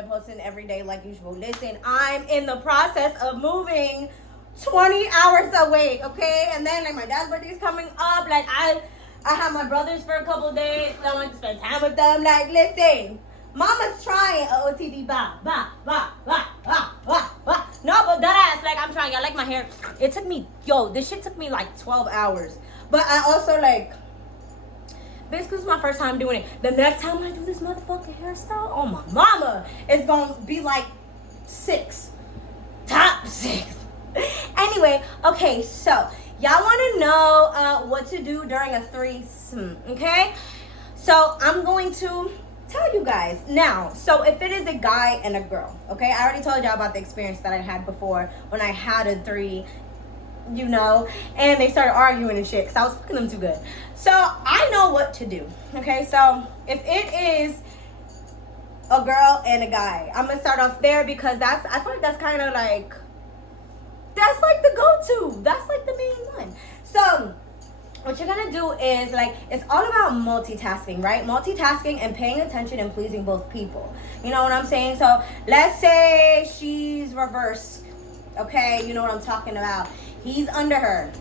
been posting every day like usual. Listen, I'm in the process of moving 20 hours away, okay? And then like my dad's birthday is coming up. Like I have my brothers for a couple days. I want to spend time with them. Like, listen, mama's trying. OOTD, ba, ba, ba, ba, ba, ba, ba. No, but that ass, like, I'm trying. I like my hair. It took me, this shit took me like 12 hours. But I also, like, basically, it's my first time doing it. The next time I do this motherfucking hairstyle, oh my mama, it's gonna be like 6. Top 6. Anyway, okay, so y'all want to know what to do during a threesome, okay? So I'm going to tell you guys now. So if it is a guy and a girl, okay, I already told y'all about the experience that I had before when I had a 3, you know, and they started arguing and shit because I was fucking them too good. So I know what to do, okay? So if it is a girl and a guy, I'm gonna start off there because I feel like that's kind of like, that's like the go-to. That's like the main one. So what you're gonna do is, like, it's all about multitasking, right? Multitasking and paying attention and pleasing both people. You know what I'm saying? So let's say she's reverse, okay? You know what I'm talking about. He's under her.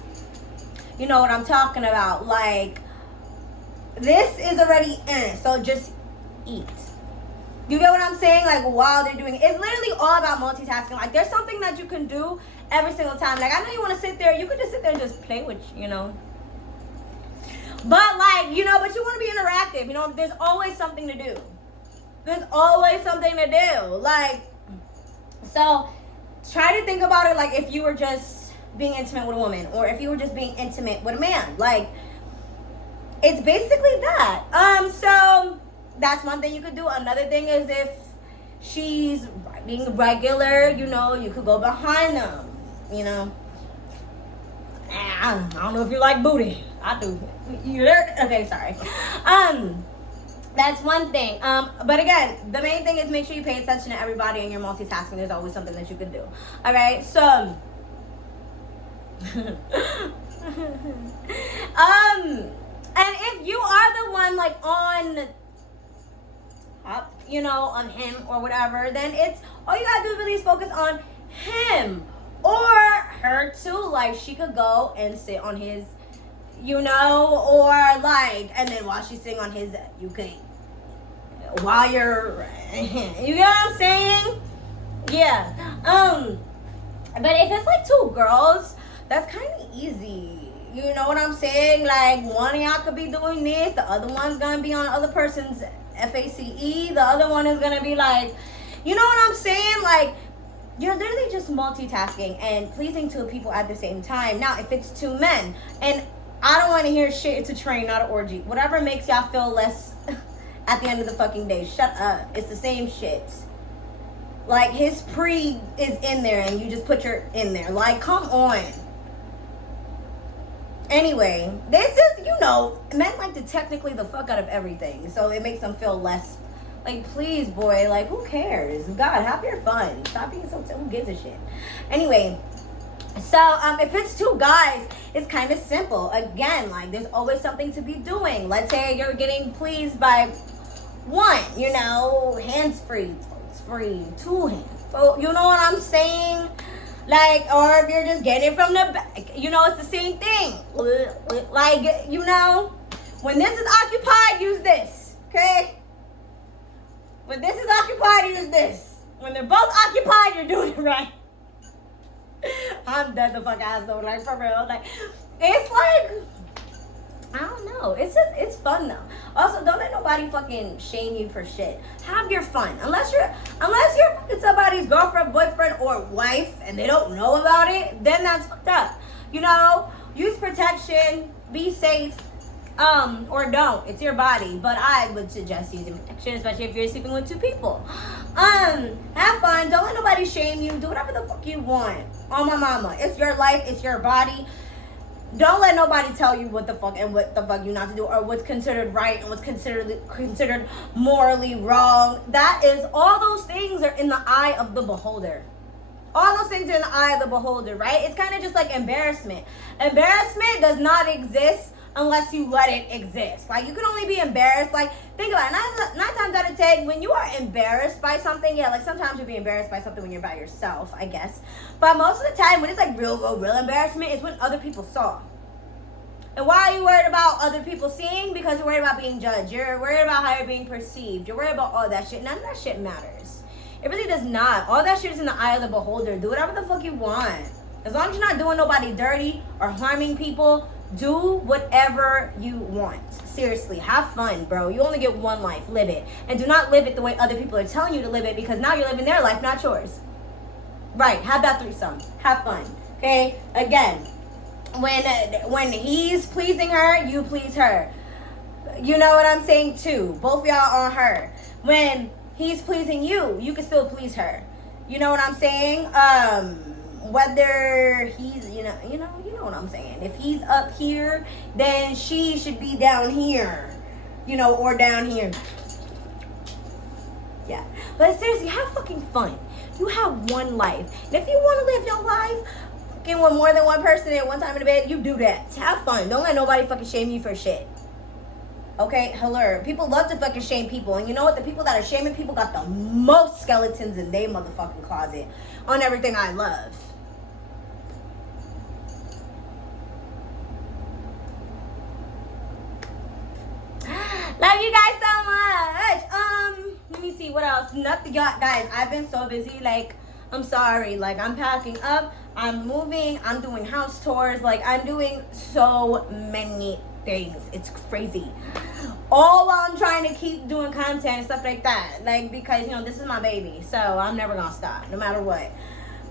You know what I'm talking about. Like, this is already in, so just eat. You get what I'm saying? Like, while they're doing it. It's literally all about multitasking. Like, there's something that you can do every single time. Like, I know you want to sit there. You could just sit there and just play with, you know. But, like, you know, but you want to be interactive. You know, there's always something to do. There's always something to do. Like, so try to think about it like if you were just being intimate with a woman. Or if you were just being intimate with a man. Like, it's basically that. So that's one thing you could do. Another thing is if she's being regular, you know, you could go behind them, you know. I don't know if you like booty. I do. Okay, sorry. That's one thing. But again, the main thing is make sure you pay attention to everybody and you're multitasking. There's always something that you could do. All right, so and if you are the one like on top, you know, on him or whatever, then it's all you gotta do really is focus on him or her too. Like, she could go and sit on his, you know, or like, and then while she's sitting on his, you can, while you're, you know what I'm saying? Yeah. But if it's like 2 girls, that's kind of easy. You know what I'm saying? Like, one of y'all could be doing this, the other one's gonna be on the other person's FACE, the other one is gonna be like, you know what I'm saying? Like, you're literally just multitasking and pleasing 2 people at the same time. Now, if it's 2 men, and I don't want to hear shit, it's a train, not an orgy. Whatever makes y'all feel less at the end of the fucking day, shut up. It's the same shit. Like, his pre is in there and you just put your in there. Like, come on. Anyway, this is, you know, men like to technically the fuck out of everything. So it makes them feel less, like, please, boy, like, who cares? God, have your fun. Stop being so, who gives a shit? Anyway, so if it's 2 guys, it's kind of simple. Again, like, there's always something to be doing. Let's say you're getting pleased by 1, you know, hands free, toes free, 2 hands. So, you know what I'm saying? Like, or if you're just getting it from the back, you know, it's the same thing. Like, you know, when this is occupied, use this, okay? When this is occupied, use this. When they're both occupied, you're doing it right. I'm dead the fuck ass though, like, for real. Like, it's like, I don't know. It's just, it's fun though. Also, don't let nobody fucking shame you for shit. Have your fun. Unless you're fucking somebody's girlfriend, boyfriend, or wife, and they don't know about it, then that's fucked up. You know, use protection, be safe, or don't. It's your body. But I would suggest using protection, especially if you're sleeping with 2 people. Have fun. Don't let nobody shame you. Do whatever the fuck you want. On my mama. It's your life. It's your body. Don't let nobody tell you what the fuck and what the fuck you not to do, or what's considered right and what's considered morally wrong. That is, all those things are in the eye of the beholder. All those things are in the eye of the beholder, right? It's kind of just like embarrassment. Embarrassment does not exist unless you let it exist. Like, you can only be embarrassed. Like, think about it. Nine times out of 10, when you are embarrassed by something, yeah, like sometimes you'll be embarrassed by something when you're by yourself, I guess. But most of the time, when it's like real embarrassment, is when other people saw. And why are you worried about other people seeing? Because you're worried about being judged. You're worried about how you're being perceived. You're worried about all that shit. None of that shit matters. It really does not. All that shit is in the eye of the beholder. Do whatever the fuck you want. As long as you're not doing nobody dirty or harming people, do whatever you want. Seriously, have fun, bro. You only get one life. Live it. And do not live it the way other people are telling you to live it, because now you're living their life, not yours. Right. Have that threesome. Have fun. Okay? Again. When he's pleasing her, you please her. You know what I'm saying too. Both of y'all on her. When he's pleasing you, you can still please her. You know what I'm saying? Whether he's, you know what I'm saying. If he's up here, then she should be down here. Or down here. Yeah. But seriously, have fucking fun. You have one life. And if you want to live your life with more than one person at one time in the bed, you do that. Have fun. Don't let nobody fucking shame you for shit. Okay? Hello. People love to fucking shame people. And you know what? The people that are shaming people got the most skeletons in their motherfucking closet on everything I love. Love you guys so much. Let me see what else. Nothing, guys. I've been so busy. Like, I'm sorry. Like, I'm packing up. I'm moving. I'm doing house tours. Like, I'm doing so many things. It's crazy. All while I'm trying to keep doing content and stuff like that. Like, because, this is my baby. So, I'm never going to stop, no matter what.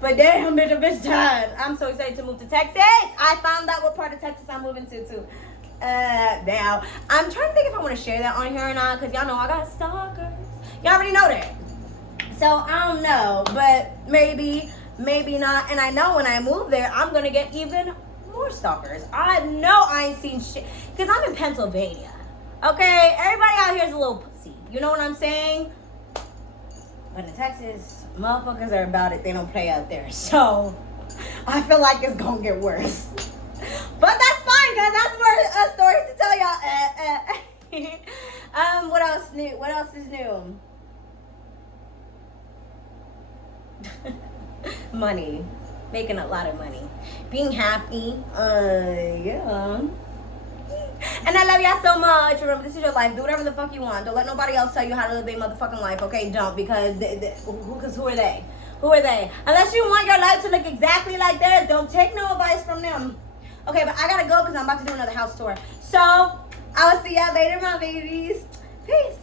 But damn, bitch tired. I'm so excited to move to Texas. I found out what part of Texas I'm moving to, too. Now, I'm trying to think if I want to share that on here or not. Because y'all know I got stalkers. Y'all already know that. So, I don't know. But maybe not. And I know when I move there, I'm going to get even more stalkers. I know I ain't seen shit. Because I'm in Pennsylvania. Okay? Everybody out here is a little pussy. You know what I'm saying? But in Texas, motherfuckers are about it. They don't play out there. So, I feel like it's going to get worse. But that's fine, because that's more stories to tell y'all. What else new? What else is new? Money. Making a lot of money. Being happy. Yeah. And I love y'all so much. Remember, this is your life. Do whatever the fuck you want. Don't let nobody else tell you how to live their motherfucking life. Okay, don't. Because who are they? Who are they? Unless you want your life to look exactly like theirs, don't take no advice from them. Okay, but I gotta go because I'm about to do another house tour. So, I will see y'all later, my babies. Peace.